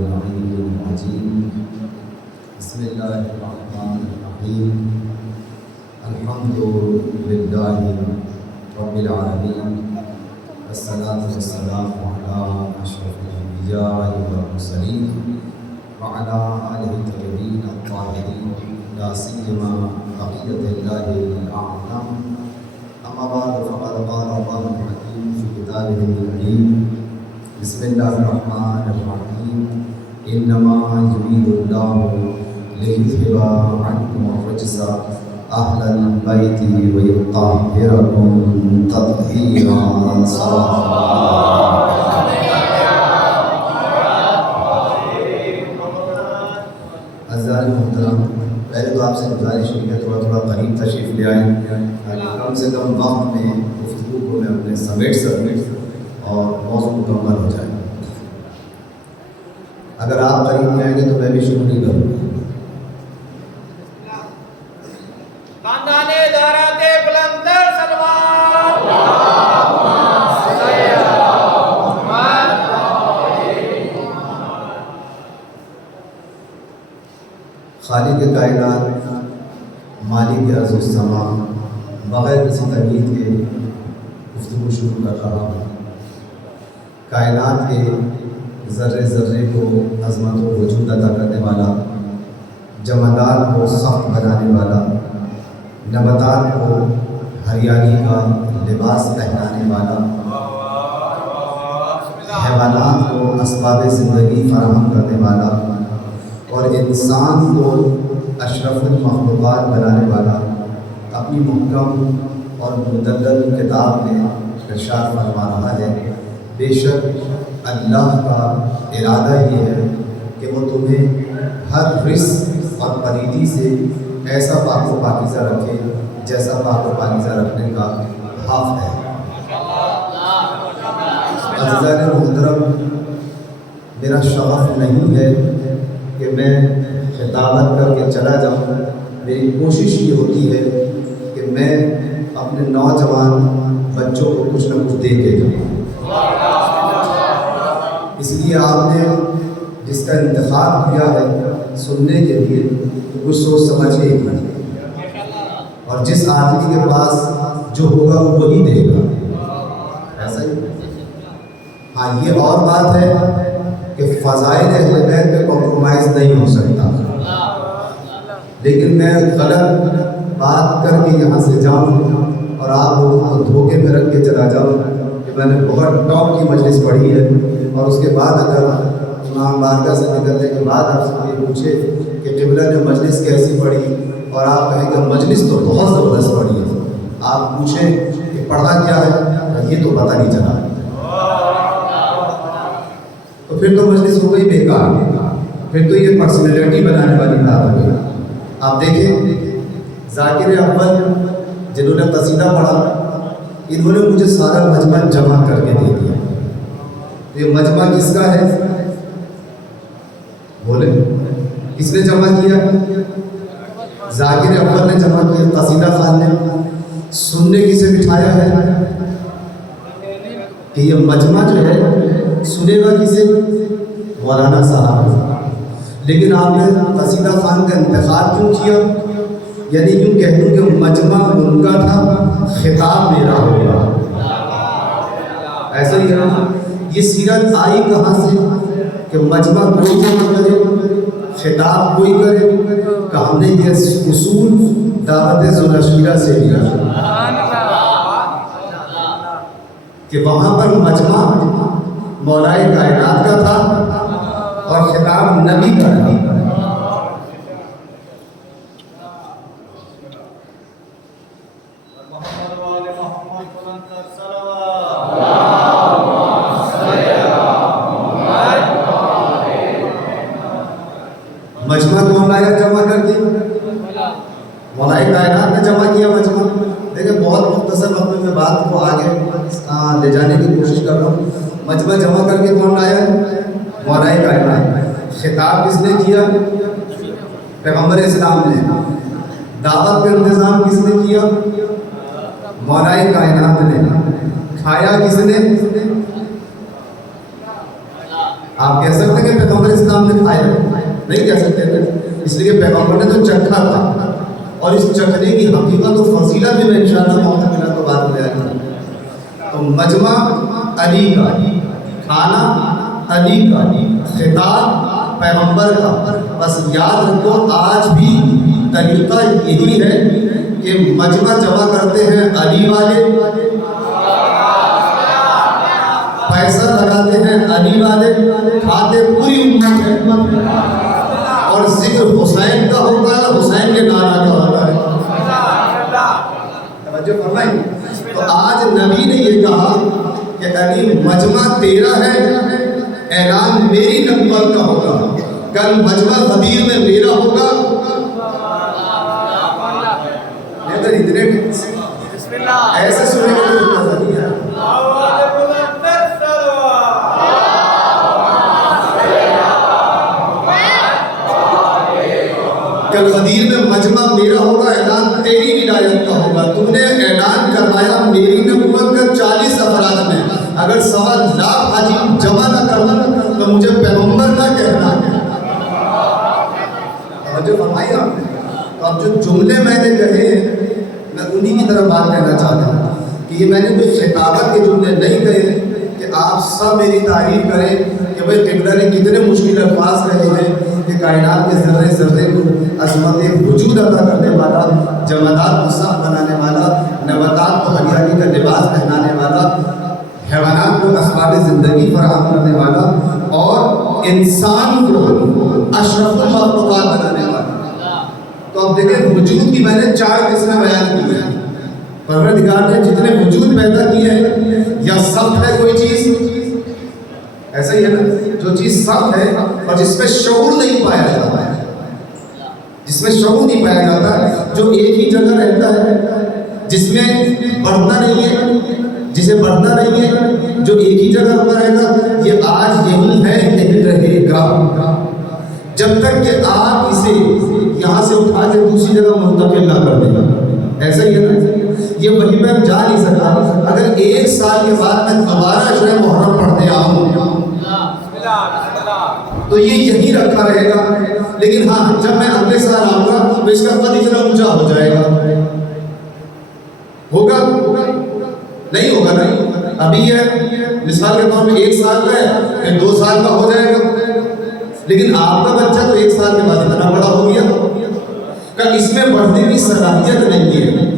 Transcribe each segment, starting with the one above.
العلي العظيم. بسم الله الرحمن الرحيم. الحمد لله رب العالمين، والصلاة والسلام على أشرف الأنبياء والمرسلين وعلى آله الطيبين الطاهرين، لا سيما بقية الله الأعظم. أما بعد فقد قال الله الحكيم في كتابه الكريم: بسم الله الرحمن الرحيم. إنما يريد الله ليذهب عنكم الرجس أهل البيت ويطهركم تطهيرا. عزیزان محترم، پہلے تو آپ سے گزارش ہے کہ تھوڑا قریب تشریف لے آئیں، کم سے کم وقت میں گفتگو کو میں اپنے سمیٹ سکوں اور موضوع مکمل ہو جائے. اگر آپ قریب میں آئیں گے تو میں بھی شروع نہیں کروں گا. خالق کائنات، مالک ارض و سما، بغیر کسی تمہید کے گفتگو شروع کر رہا ہوں. کائنات کے ذرے ذرے کو عظمت و وجود عطا کرنے والا، جمادات کو سخت بنانے والا، نباتات کو ہریالی کا لباس پہنانے والا، حیوانات کو اسباب زندگی فراہم کرنے والا اور انسان کو اشرف المخلوقات بنانے والا، اپنی محکم اور مدلل کتاب میں ارشاد فرما رہا ہے: بے شک اللہ کا ارادہ یہ ہے کہ وہ تمہیں ہر رزق اور پلیدی سے ایسا پاک و پاکیزہ رکھے جیسا پاک و پاکیزہ رکھنے کا حق ہے. عزیزان محترم، میرا شغف نہیں ہے کہ میں خطابت کر کے چلا جاؤں. میری کوشش یہ ہوتی ہے کہ میں اپنے نوجوان بچوں کو کچھ نہ کچھ دے کے جاؤں. اس لیے آپ نے جس کا انتخاب کیا ہے سننے کے لیے تو کچھ سوچ سمجھ کے ہی کریں، اور جس آدمی کے پاس جو ہوگا وہ وہی دے گا. ایسا ہی. ہاں، یہ اور بات ہے کہ فضائل اہل بیت میں کمپرومائز نہیں ہو سکتا، لیکن میں غلط بات کر کے یہاں سے جاؤں اور آپ لوگوں کو دھوکے میں رکھ کے چلا جاؤں کہ میں نے بہت ٹاپ کی مجلس پڑھی ہے، اور اس کے بعد اگر امام بارگاہ سے نکلنے کے بعد آپ سے یہ پوچھے کہ قبلہ نے مجلس کیسی پڑھی، اور آپ کہیں کہ مجلس تو بہت زبردست پڑھی ہے، آپ پوچھیں کہ پڑھا کیا ہے، یہ تو پتہ نہیں چلا، تو پھر تو مجلس ہو گئی بیکار. پھر تو یہ پرسنالٹی بنانے والی بات ہو گئی. آپ دیکھیں ذاکر اول جنہوں نے قصیدہ پڑھا، انہوں نے مجھے سارا مجمع جمع کر کے دے دیا. یہ مجمع کس کا ہے؟ بولے کس نے جمع کیا؟ ذاکر اول نے جمع کیا، قصیدہ خان نے. سننے کسے بٹھایا ہے کہ یہ مجمع جو ہے سنے گا کسے؟ مولانا صاحب. لیکن آپ نے قصیدہ خان کا انتخاب کیوں کیا؟ یعنی یوں کہہ دوں کہ مجمع ان کا تھا، خطاب میرا ہوگا. ایسا ہی ہے. یہ سیرت آئی کہاں سے کہ مجمع کوئی جمع کرے، خطاب کوئی کرے؟ کہ ہم نے یہ اصول دعوت ذوالعشیرہ سے لیا کہ وہاں پر مجمع مولائے کائنات کا تھا اور خطاب نبی کا تھا. مجمع کون لایا جمع کر کے؟ مولائے کائنات نے جمع کیا مجمع. دیکھیں بہت مختصر وقت میں بات کو آگے لے جانے کی کوشش کر رہا ہوں. مجمع جمع کر کے کون لایا؟ مولائے کائنات. خطاب کس نے کیا؟ پیغمبر اسلام نے. دعوت کا انتظام کس نے کیا؟ مولائے کائنات نے. کھایا کس نے؟ آپ کہہ سکتے ہیں کہ پیغمبر اسلام نے کھایا؟ نہیں کہہ سکتے تھے، اس لیے کہ پیغمبر نے تو چکھا تھا، اور اس چکھنے کی حقیقت و فضیلت بھی میں انشاءاللہ موقع ملا تو بات بیان کروں۔ تو مجمع علی کا، کھانا علی کا، خطاب پیغمبر کا۔ بس یاد رکھو آج بھی طریقہ یہی ہے کہ مجمع جمع کرتے ہیں علی والے، پیسہ لگاتے ہیں علی والے، کھاتے پوری امت ہے، اور ذکر حسین کا ہوتا ہے، حسین کے نعرہ کا ہوتا ہے۔ توجہ فرمائیں۔ تو آج نبی نے یہ کہا کہ علی مجمع تیرا ہے، اعلان میری نبوت کا ہوگا، کل مجمع غدیر میں میرا ہوگا۔ اگر اتنے ایسے سنے کے تو مزہ نہیں ہے۔ کل غدیر میں مجمع میرا ہوگا، اعلان تیری ولایت کا ہوگا۔ تم نے اعلان کروایا میری نبوت کا 40 افراد میں، اگر 1.25 لاکھ حاجی جمع نہ کرنا تو مجھے پیغمبر نہ کہنا۔ توجہ فرمائی آپ نے۔ تو اب جو جملے میں نے کہے میں انہی کی طرف بات کہنا چاہتا ہوں کہ یہ میں نے کوئی خطابت کے جملے نہیں کہے کہ آپ سب میری تعریف کریں کہ بھئی قبلہ نے کتنے مشکل الفاظ کہے ہیں کہ کائنات کے ذرے ذرے کو عظمت وجود عطا کرنے والا، جمادات کو صاف بنانے والا، نباتات کو ہریالی کا لباس پہنانے والا، حیوانات کو اسباب زندگی فراہم کرنے والا، اور انسان کو اشرف المخلوقات بنانے والا۔ تو اب دیکھیں وجود کی میں نے 4 قسمیں بیان کی ہیں۔ پروردگار نے جتنے وجود پیدا کیے ہیں، یا سخت ہے کوئی چیز، ایسا ہی ہے نا، جو چیز سخت ہے اور جس میں شعور نہیں پایا جاتا ہے، جس میں شعور نہیں پایا جاتا، جو ایک ہی جگہ رہتا ہے، جس میں بڑھتا نہیں ہے، جسے بڑھتا نہیں ہے، جو ایک ہی جگہ رکا رہے گا، یہ آج یہی ہے، یہی رہے گا، جب تک کہ آپ اسے یہاں سے اٹھا کے دوسری جگہ منتقل نہ کر دیں۔ ایسا ہی ہے نا، یہ وہیں پہ جا نہیں سکتا۔ اگر 1 سال کے بعد میں دوبارہ شہر محرم پڑھتے آؤں تو یہ یہی رکھا رہے گا، لیکن ہاں جب میں اگلے سال آؤں گا تو اس کا قد اتنا اونچا ہو جائے گا۔ ہوگا نہیں ہوگا؟ نہیں۔ ابھی ہے مثال کے طور پہ 1 سال کا ہے، پھر 2 سال کا ہو جائے گا، لیکن آپ کا بچہ تو 1 سال کے بعد اتنا بڑا ہو گیا کہ اس میں بڑھنے کی صلاحیت نہیں ہے۔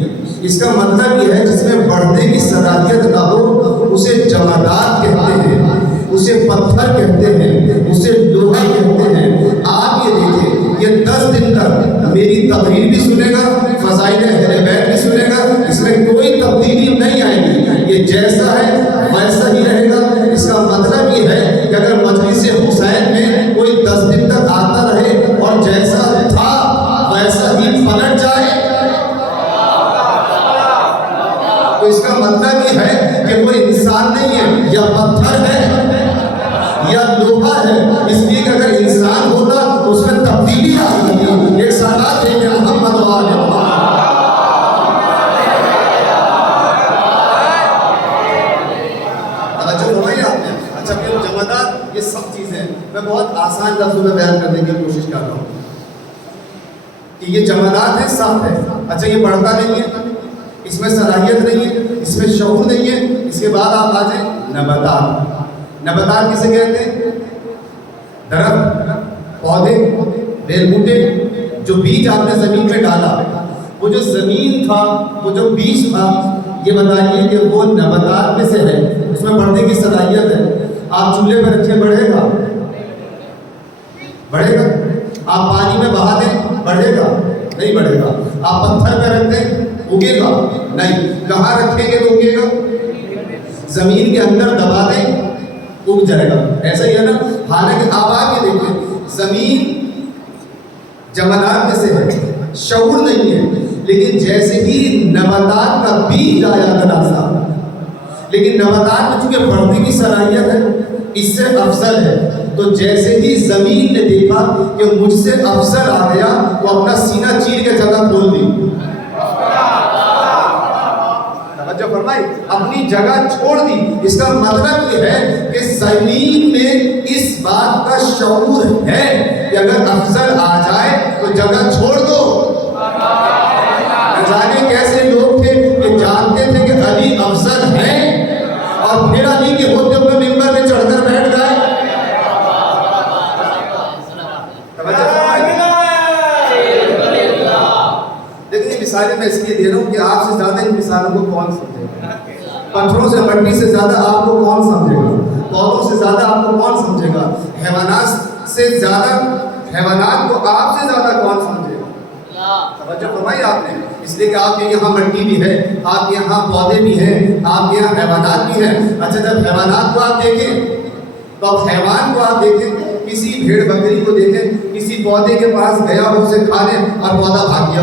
اس کا مطلب یہ ہے جس میں بڑھنے کی صلاحیت نہ ہو اسے جمادات کہتے ہیں، اسے پتھر کہتے ہیں، اسے لوہا کہتے ہیں۔ آپ یہ دیکھیں، یہ 10 دن تک میری تقریر بھی سنے گا، فضائل اہل بیت بھی سنے گا، اس میں کوئی تبدیلی نہیں آئے گی، یہ جیسا ہے ویسا ہی رہے گا۔ اس کا مطلب یہ ہے کہ اگر مجلس حسین میں کوئی 10 دن تک آتا رہے اور جیسا تھا ویسا ہی پلٹ جائے تو اس کا مطلب یہ ہے کہ وہ انسان نہیں ہے، یا پتھر ہے یا لوہا ہے۔ اس لیے کہ اگر انسان ہوتا تو اس میں تبدیلی آ سکتی۔ ایک ساتھ ہے کہ محمد والے اچھا پھر جمادات، یہ سب چیزیں میں بہت آسان لفظوں میں بیان کرنے کی کوشش کر رہا ہوں کہ یہ جمادات ہے، سخت ہے۔ اچھا یہ بڑھتا نہیں ہے، اس میں صلاحیت نہیں ہے، اس میں شعور نہیں ہے۔ اس کے بعد آپ آ جائیں نباتات۔ نباتات کسے کہتے ہیں؟ درخت، پودے، بیل بوٹے، جو بیج آپ نے زمین میں ڈالا، وہ جو زمین تھا، وہ جو بیج تھا، یہ بتائیے کہ وہ نباتات میں سے ہے، اس میں بڑھنے کی صلاحیت ہے۔ آپ چولہے پہ رکھے بڑھے گا؟ بڑھے گا؟ آپ پانی میں بہا دیں بڑھے گا؟ نہیں بڑھے گا۔ آپ پتھر پہ رکھ دیں اگے گا؟ نہیں۔ کہاں رکھیں گے تو اگے گا؟ زمین کے اندر دبا دیں اگ جائے گا۔ ایسا ہی ہے نا۔ حالانکہ آپ آگے دیکھیں، زمین جمادات میں سے ہے، شعور نہیں ہے، لیکن جیسے ہی نباتات کا بیج آیا تناسا، لیکن نباتات میں چونکہ بڑھنے کی صلاحیت ہے، اس سے افضل ہے، تو جیسے ہی زمین نے دیکھا کہ مجھ سے افضل آ گیا، وہ اپنا سینہ چیر کے جگہ کھول دی۔ توجہ فرمائی اپنی جگہ چھوڑ دی. اس کا مطلب یہ ہے کہ زمین میں اس بات کا شعور ہے کہ اگر افضل آ جائے تو جگہ چھوڑ دو. جانے کیسے لوگ تھے کہ جانتے تھے کہ علی افضل ہے اور پھر علی کے ہوتے ہوئے ممبر میں چڑھ کر بیٹھ گئے. لیکن یہ مثالیں میں اس لیے دے رہا ہوں کہ آپ سے زیادہ ان مثالوں کو کون سمجھے گا؟ پتھروں سے مٹی سے زیادہ آپ کو کون سمجھے گا؟ پودوں سے زیادہ آپ کو کون سمجھے گا؟ حیوانات سے زیادہ، حیوانات کو آپ سے زیادہ کون سمجھے گا؟ توجہ فرمائی آپ نے. اس لیے کہ آپ کے یہاں مٹی بھی ہے، آپ کے یہاں پودے بھی ہیں، آپ کے یہاں حیوانات بھی ہیں. اچھا جب حیوانات کو آپ دیکھیں تو اب حیوان کو آپ دیکھیں، کسی بھیڑ بکری کو دیکھیں، کسی پودے کے پاس گیا ہو اسے کھا لیں اور پودا بھاگ گیا.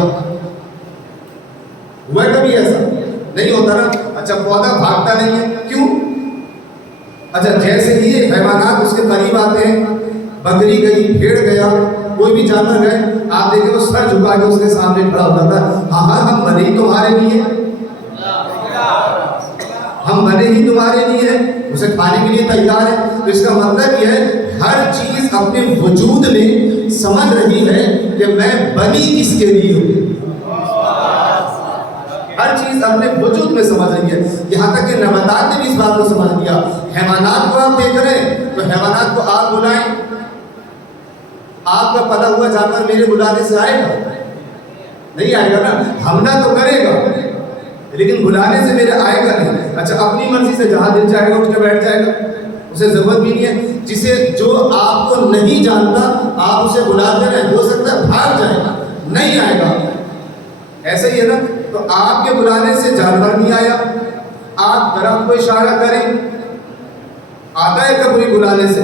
ہوا کبھی ایسا؟ نہیں ہوتا نا. اچھا پودا بھاگتا نہیں ہے کیوں؟ اچھا جیسے ہی حیوانات اس کے قریب آتے ہیں، بکری گئی، بھیڑ گیا، کوئی بھی جانور گئے، آپ دیکھیں وہ سر جھکا کے اس کے سامنے کھڑا ہو جاتا ہے. ہاں ہم بنے ہی تمہارے لیے، ہم بنے ہی تمہارے لیے ہیں، اسے کھانے کے لیے تیار ہے. تو اس کا مطلب یہ ہے ہر چیز اپنے وجود میں سمجھ رہی ہے کہ میں بنی کس کے لیے ہوں. ہر چیز اپنے وجود میں سمجھ رہی ہے. یہاں تک کہ نباتات نے بھی اس بات کو سمجھ لیا. حیوانات کو آپ دیکھ رہے ہیں تو حیوانات کو آپ بلائیں، آپ کا پلا ہوا جانور میرے بلانے سے آئے گا؟ نہیں آئے گا نا. حملہ تو کرے گا لیکن بلانے سے میرے آئے گا نہیں. اچھا اپنی مرضی سے جہاں دل جائے گا اٹھ کے بیٹھ جائے گا، اسے ضرورت بھی نہیں ہے. جسے جو آپ کو نہیں جانتا آپ اسے بلاتے رہے، ہو سکتا ہے بھاگ جائے گا، نہیں آئے گا. ایسا ہی ہے نا. تو آپ کے بلانے سے جانور نہیں آیا. آپ درخت کو اشارہ کریں، آتا ہے کبھی بلانے سے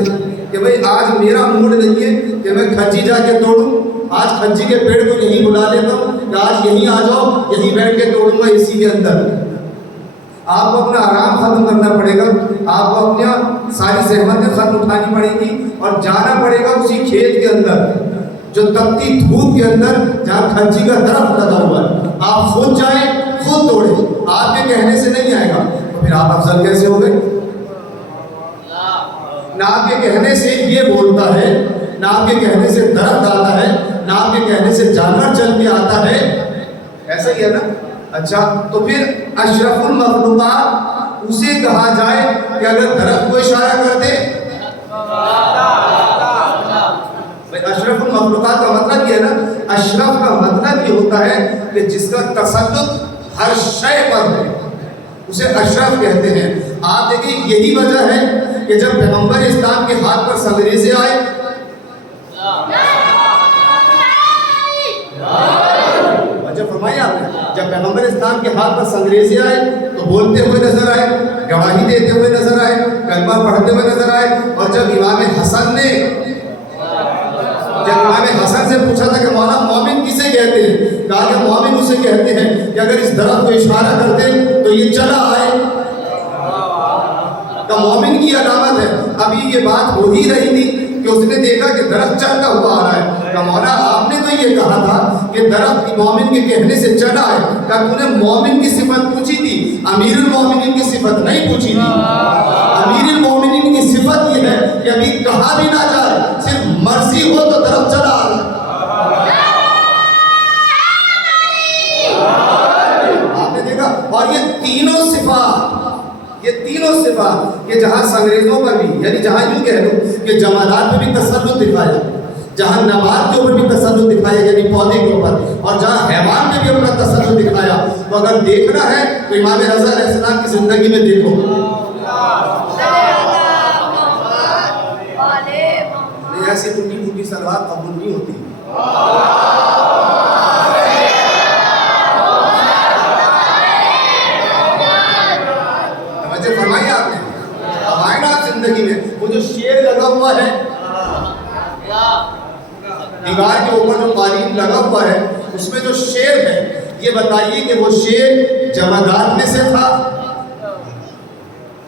کہ بھئی آج میرا موڈ نہیں ہے کہ میں کھجی جا کے توڑوں، آج کھجی کے پیڑ کو یہیں بلا لیتا ہوں کہ آج یہیں آ جاؤ، یہیں بیٹھ کے توڑوں گا اسی کے اندر. آپ کو اپنا آرام ختم کرنا پڑے گا، آپ کو اپنی ساری زحمتیں ختم اٹھانی پڑے گی اور جانا پڑے گا اسی کھیت کے اندر جو تپتی دھوپ کے اندر جہاں کھجی کا درخت لگا ہوا ہے. آپ خود جائیں، خود توڑیں، آپ کے کہنے سے نہیں آئے گا. تو پھر آپ افضل کیسے ہو گئے؟ نہ آپ کے کہنے سے یہ بولتا ہے، نہ آپ کے کہنے سے درخت آتا ہے، نہ آپ کے کہنے سے جانور چل کے آتا ہے. ایسا ہی ہے نا. اچھا تو پھر اشرف المخلوقات اسے کہا جائے کہ اگر درخت کو اشارہ کر دے. اشرف المخلوقات کا مطلب یہ ہے نا، اشرف کا مطلب یہ ہوتا ہے کہ جس کا تسلط ہر شے پر ہے، اسے اشرف کہتے ہیں. آپ دیکھیں یہی وجہ ہے کہ جب پیغمبر اسلام کے ہاتھ پر سنگریزے آئے، جب فرمایا آپ نے جب پیغمبر اسلام کے ہاتھ پر سنگریزے آئے تو بولتے ہوئے نظر آئے، گواہی دیتے ہوئے نظر آئے، کلمہ پڑھتے ہوئے نظر آئے. اور جب امام حسن سے پوچھا تھا کہ مولا مومن کسے کہتے ہیں، کہا کہ مومن اسے کہتے ہیں کہ اگر اس درخت کو اشارہ کرتے تو یہ چلا آئے. کہ مومن کی علامت ہے. ابھی یہ بات ہو ہی رہی تھی کہ اس نے دیکھا کہ درخت چلتا ہوا آ رہا ہے. کہ مولا آپ نے تو یہ کہا تھا کہ درخت مومن کے کہنے سے چلا ہے. کہ تو نے مومن کی صفت پوچھی تھی، امیر المومنین کی صفت نہیں پوچھی تھی. امیر المومنین کی صفت یہ ہے کہ ابھی کہا بھی نہ جائے، صرف مرضی ہو تو درخت چلا آ رہا ہے. آپ نے دیکھا. اور یہ تینوں صفات کہ جہاں سنگریزوں پر بھی، یعنی جہاں یوں کہہ لو کہ جمادات پہ بھی تسلط دکھایا، جہاں نبات کے اوپر بھی تسلط دکھایا یعنی پودے کے اوپر، اور جہاں حیوان پہ بھی اپنا تسلط دکھایا. تو اگر دیکھنا ہے تو امام رضا علیہ السلام کی زندگی میں دیکھو. ایسی ٹوٹی پھوٹی سلوات قبول نہیں ہوتی. فرمائی آپ نے ہمارے نا زندگی میں وہ جو شیر لگا ہوا ہے دیوار کے اوپر، جو قالین لگا ہوا ہے اس میں جو شیر ہے، یہ بتائیے کہ وہ شیر جمادات میں سے تھا؟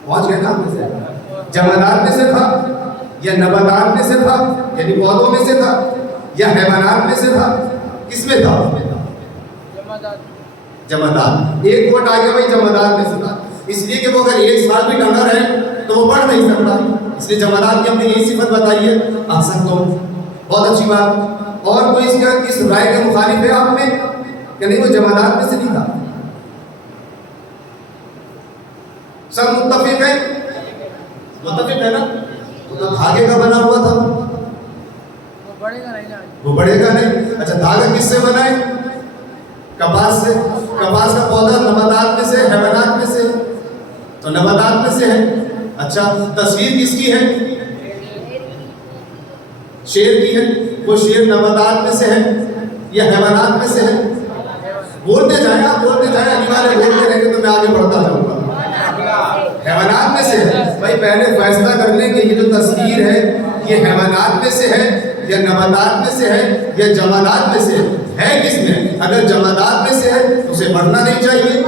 پہنچ گئے نا آپ میں سے؟ جمادات میں سے تھا یا نباتات میں سے تھا یعنی پودوں میں سے تھا یا حیوانات میں سے تھا؟ کس میں تھا؟ جمادات. ایک ووٹ آ گیا بھائی جمادات میں سے, اس لیے کہ وہ اگر ایک سال بھی ٹنگر ہے تو وہ پڑھ نہیں سکتا, اس لیے جمادات کی ہم نے یہی صفت بتائی ہے. احسن تو بہت اچھی بات. اور کوئی اس رائے کے مخالف ہے آپ میں کہ نہیں وہ جمادات میں سے نہیں تھا؟ سب متفق ہے؟ متفق ہے نا؟ وہ تو دھاگے کا بنا ہوا تھا, وہ بڑھے گا نہیں. اچھا دھاگا کس سے بنا ہے؟ کپاس سے. کپاس کا پودا نباتات میں سے, حیوانات میں سے, تو نباتات میں سے ہے. اچھا تصویر کس کی ہے؟ شیر کی ہے. وہ شیر نباتات میں سے ہے یا حیوانات میں سے ہے؟ بولتے جائیں آپ, بولتے جائیں, اگلی والے بولتے رہیں گے تو میں آگے بڑھتا جاؤں گا. حیوانات میں سے ہے. بھائی پہلے فیصلہ کر لیں کہ یہ جو تصویر ہے یہ حیوانات میں سے ہے یا نباتات میں سے ہے یا جمادات میں سے ہے کس میں؟ اگر جمادات میں سے ہے تو اسے پڑھنا نہیں چاہیے,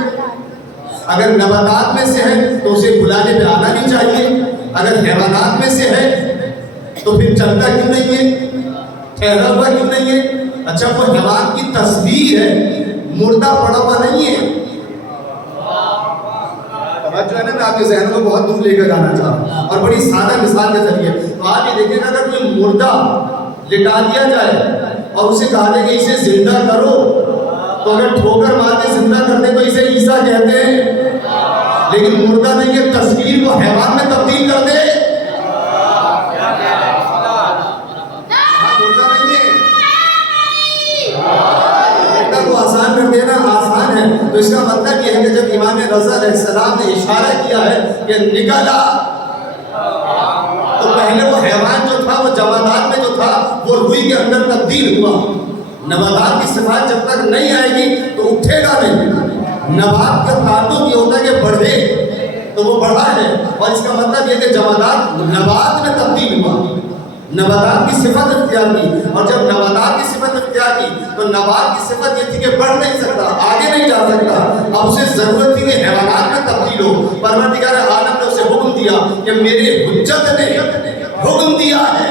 اگر نباتات میں سے ہے تو اسے بلانے پہ آنا نہیں چاہیے, اگر حیوانات میں سے ہے تو پھر چلتا کیوں نہیں ہے, ٹھہرا ہوا کیوں نہیں ہے؟ اچھا وہ حیوان کی تصویر ہے, مردہ پڑا ہوا نہیں ہے. جو ہے نا میں آپ کے ذہنوں کو بہت دور لے کر جانا چاہتا ہوں اور بڑی سادہ مثال کے ذریعے. تو آپ یہ دیکھیں اگر کوئی مردہ لٹا دیا جائے اور اسے کہا جائے کہ اسے زندہ کرو, تو اگر ٹھوکر مار کے زندہ کر دے تو اسے عیسیٰ کہتے ہیں, لیکن مردہ نہیں ہے تصویر کو حیوان میں تبدیل کر دے, مردہ نہیں ہے, مردہ کو آسان کر دینا آسان ہے. تو اس کا مطلب یہ ہے کہ جب امام رضا علیہ السلام نے اشارہ کیا ہے کہ نکلا, تو پہلے وہ حیوان جو تھا وہ جمادات میں جو تھا وہ روئی کے اندر تبدیل ہوا. نباتات کی صفات جب تک نہیں آئے گی تو اٹھے گا نہیں. نبات کا تعلق یہ ہوتا ہے کہ بڑھے تو وہ بڑھا ہے, اور اس کا مطلب یہ کہ جمادات نبات میں تبدیل ہوا, نباتات کی صفت اختیار کی. اور جب نباتات کی صفت اختیار کی تو نبات کی صفت یہ تھی کہ بڑھ نہیں سکتا, آگے نہیں جا سکتا, اب اسے ضرورت تھی کہ حیوانات میں تبدیل ہو. پروردگار عالم نے اسے حکم دیا کہ میرے حجت نے حکم دیا ہے,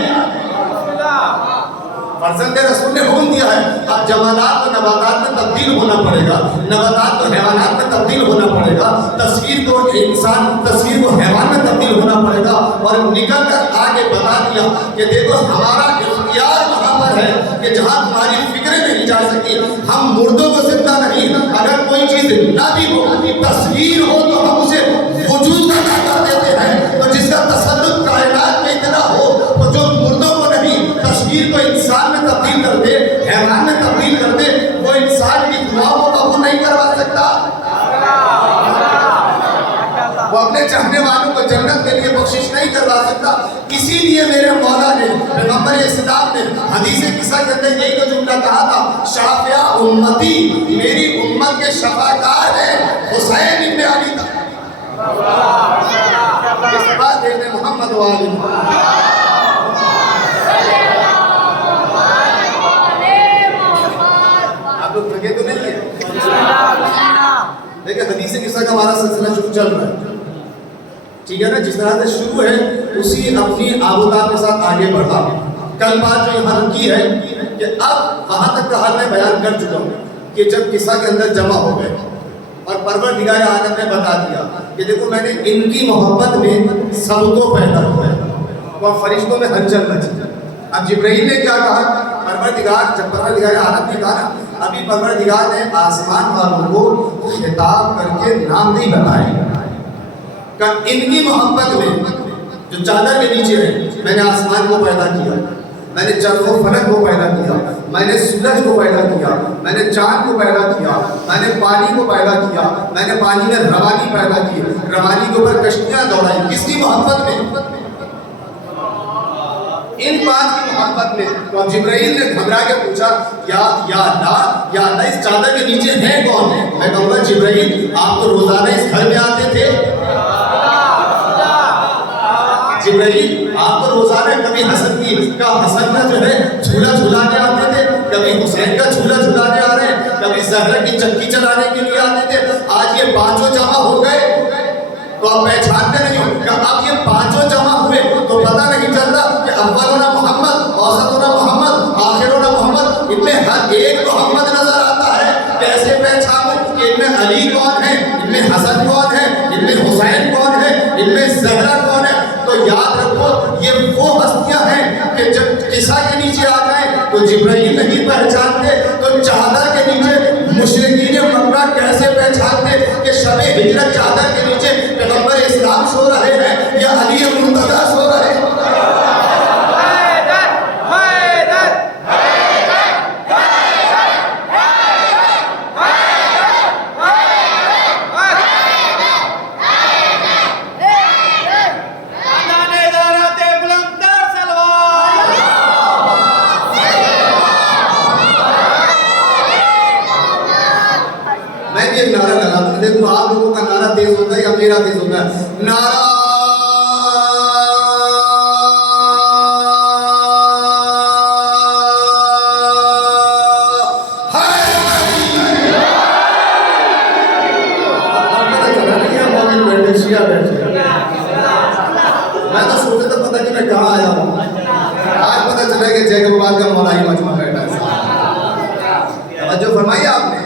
فرزند رسول نے حکم دیا ہے, اب جمادات کو نباتات میں تبدیل ہونا پڑے گا, نباتات کو حیوانات میں تبدیل ہونا پڑے گا, تصویر کو انسان تصویر کو حیوان میں تبدیل ہونا پڑے گا. اور نکل کر آگے بتا دیا کہ دیکھو ہمارا اختیار وہاں پر ہے کہ جہاں تمہاری فکریں نہیں جا سکی, ہم مردوں کو زندہ نہیں, اگر کوئی چیز نہ بھی ہو تصویر ہو تو ہم اسے وجود عطا کر دیتے ہیں. تو جس کا تسلط کائنات میں اتنا ہو تو جو مردوں کو نہیں تصویر کو انسان میں تبدیل کر دے, حیوان میں تبدیل کر دے, وہ انسان کی دعاؤں کو قبول نہیں کروا سکتا, وہ اپنے چاہنے والوں کو جنت کے لیے بخشش نہیں کروا سکتا. اسی لیے میرے مولا نے پیغمبر اسلام نے حدیث قصہ کے اندر یہی تو جملہ کہا تھا, شافع امتی, میری امت کے شفاعتار ہیں حسین ابن علی تھا. اس بات دیکھنے محمد والی آپ لوگ تھکے تو نہیں ہیں؟ دیکھیں حدیث قصہ کا ہمارا سلسلہ شروع چل رہا ہے, ٹھیک ہے نا, جس طرح سے شروع ہے اسی اپنی آبودات کے ساتھ آگے بڑھا. کل بات جو یہاں رکھی ہے کہ اب وہاں تک کا حال میں بیان کر چکا ہوں کہ جب قصہ کے اندر جمع ہو گئے اور پروردگار عالم نے بتا دیا کہ دیکھو میں نے ان کی محبت میں سب کو پیدا کیا, وہ فرشتوں میں ہلچل مچی. اب جبرائیل نے کیا کہا, پروردگار جب پروردگار عالم نے کہا نا, ابھی پروردگار نے آسمان والوں کو خطاب کر کے نام نہیں بتائے کہ ان کی محبت میں جو چادر کے نیچے ہے میں نے آسمان کو پیدا کیا, میں نے چرخ و فلک کو پیدا کیا, میں نے سورج کو پیدا کیا, میں نے چاند کو پیدا کیا, میں نے پانی کو پیدا کیا, میں نے پانی میں روانی پیدا کی, روانی کے اوپر کشتیاں دوڑائی. کس کی محبت میں؟ ان پانچ کی محبت میں. تو اب جبرائیل نے گھبرا کے پوچھا یا اللہ اس چادر کے نیچے ہے کون؟ میں کہوں گا جبرائیل آپ تو روزانہ اس گھر میں آتے تھے, جبرائیل آپ تو روزانہ کبھی حسن کا جو ہے جھولا جھولانے آتے تھے, کبھی حسین کا جھولا جھولانے آ رہے ہیں, کبھی زہرا کی چکی چلانے کے لیے آتے تھے. آج یہ پانچوں جمع ہو گئے تو آپ پہچانتے نہیں ہو کہ اب یہ پانچوں جمع ہوئے تو پتہ نہیں چلتا کہ اولنا محمد, اوسطنا محمد, آخرنا محمد, ان میں ہر ایک محمد نظر آتا ہے. کیسے پہچانوں کہ ان میں علی کون ہے, ان میں حسن کون ہے, ان میں حسین کون ہے, ان میں زہرا کون ہے. تو یاد رکھو یہ وہ ہستیاں ہیں کہ جب قصہ کے نیچے آ جائیں تو جبرائیل نہیں پہچانتے, تو چادر کے نیچے مشرکین مکہ کیسے پہچانتے کہ شب ہجرت چادر کے نیچے پیغمبر اسلام سو رہے ہیں یا علی مرتضیٰ سو رہے ہیں. ایک نعرہ لگا دوں, دیکھو آپ لوگوں کا نعرہ تیز ہوتا ہے یا میرا تیز ہوتا ہے. نعرہ میں تو سوچا تھا پتہ کہ میں کہاں آیا ہوں, آج پتہ چلا کہ جے کے بعد کا مولائی مجمع بیٹھا ہے. جو فرمایا آپ نے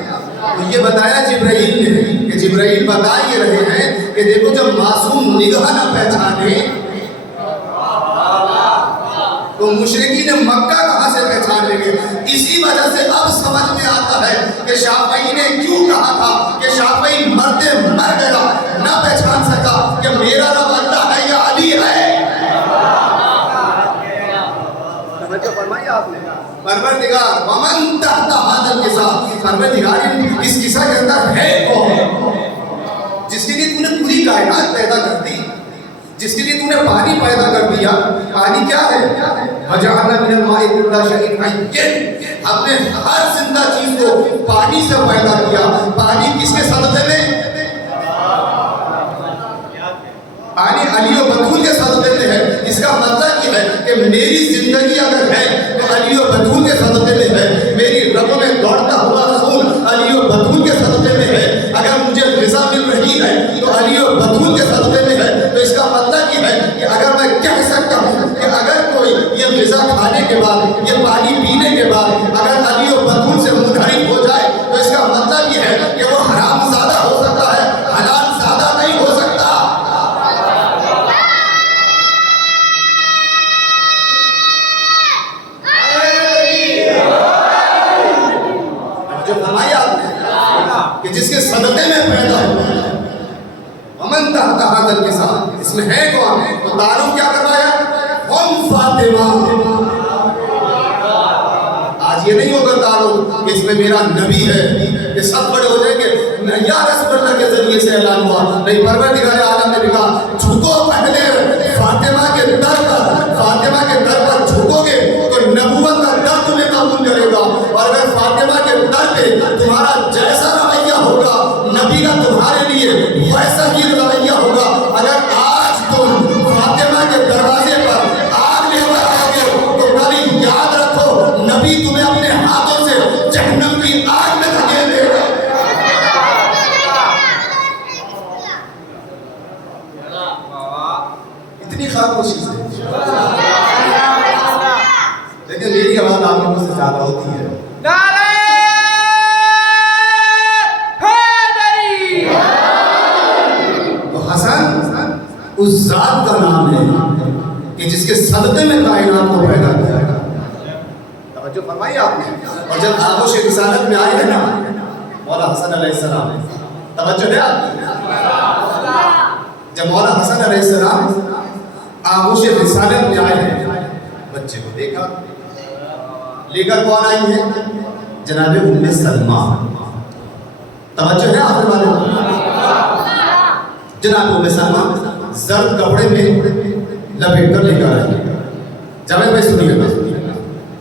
یہ بتایا جبرائیل نے کہ جبرائیل بتا یہ رہے ہیں کہ دیکھو جب معصوم نگاہ نہ پہچانے تو مشرکین مکہ کہاں سے پہچان لیں گے. اسی وجہ سے اب سمجھ میں آتا ہے کہ شافعی نے کیوں کہا تھا کہ شافعی مرتے مر گیا, نہ پہچان سکا کہ میرا رب اللہ ہے یا علی ہے. توجہ فرمائی آپ نے. پروردگار ومن تحت هذا القصہ, پروردگار اس قصہ کے اندر ہے کون جس کے لیے تم نے پوری کائنات پیدا کر دی, جس کے لیے تم نے پانی پیدا کر دیا. پانی کیا ہے؟ وجعلنا من الماء كل شيء حي, ہم نے ہر زندہ چیز کو پانی سے پیدا کیا. پانی کس کے صدقے میں؟ پانی علی و بطول کے صدقے میں ہے. اس کا مطلب یہ ہے کہ میری زندگی اگر ہے تو علی و بطول کے صدقے میں ہے. میری رگوں میں دوڑتا ہوا خون علی و بطول کے صدقے میں ہے. اگر مجھے غذا مل رہی ہے تو علی و بطول کے صدقے میں ہے. تو اس کا مطلب یہ ہے کہ اگر میں کہہ سکتا ہوں کہ اگر کوئی یہ غذا کھانے کے بعد, یہ پانی پینے کے بعد اگر علی و بطول سے منحرف ہو جائے تو اس کا مطلب یہ ہے کہ وہ حرام زادہ ہو سکتا ہے, حلال زادہ نہیں ہو سکتا. جو فرمایا آپ نے کہ جس کے صدقے میں پیدا ہوا ہے ومن تحت هذا القصہ, اس میں ہے کون؟ تو تعارف کیا کروایا؟ ہم فاطمہ. آج یہ نہیں ہوگا تعارف کہ اس میں میرا نبی ہے, یہ سب بڑے ہو جائیں گے یا رسول اللہ کے ذریعے سے اعلان ہوا. نہیں, پروردگار عالم نے کہا جھکو پہلے فاطمہ کے در پر, فاطمہ کے در پر جھکو گے تو نبوت کا در تمہیں قبول کرے گا. اور اگر فاطمہ کے در پہ تمہارا جیسا رویہ ہوگا نبی کا تمہارے لیے ویسا ہی رویہ ہوگا. اگر آج تم فاطمہ کے دروازے پر آگ لے کر آؤ گے تو کبھی یاد رکھو نبی تمہیں اپنے ہاتھوں سے جہنم کی آگ میں دھکیل دے گا. اتنی خاموشی سے لیکن میری آواز آپ لوگوں سے زیادہ ہوتی ہے. تو حسن اس ذات کا نام ہے کہ جس کے صدقے میں کائنات کو پیدا کیا گیا. توجہ فرمائی آپ نے. اور جب آغوش رسالت میں آئے ہیں نا مولا حسن علیہ السلام, توجہ ہے آپ کی, جب مولا حسن علیہ السلام آغوش رسالت میں آئے ہیں بچے کو دیکھا, لے کر کون آئی ہے؟ جناب ام سلمہ. توجہ ہے آپ والے. جناب ام سلمہ زرد کپڑے میں لپیٹ کر لے کر آئی. جاوید بھائی سنیے گا,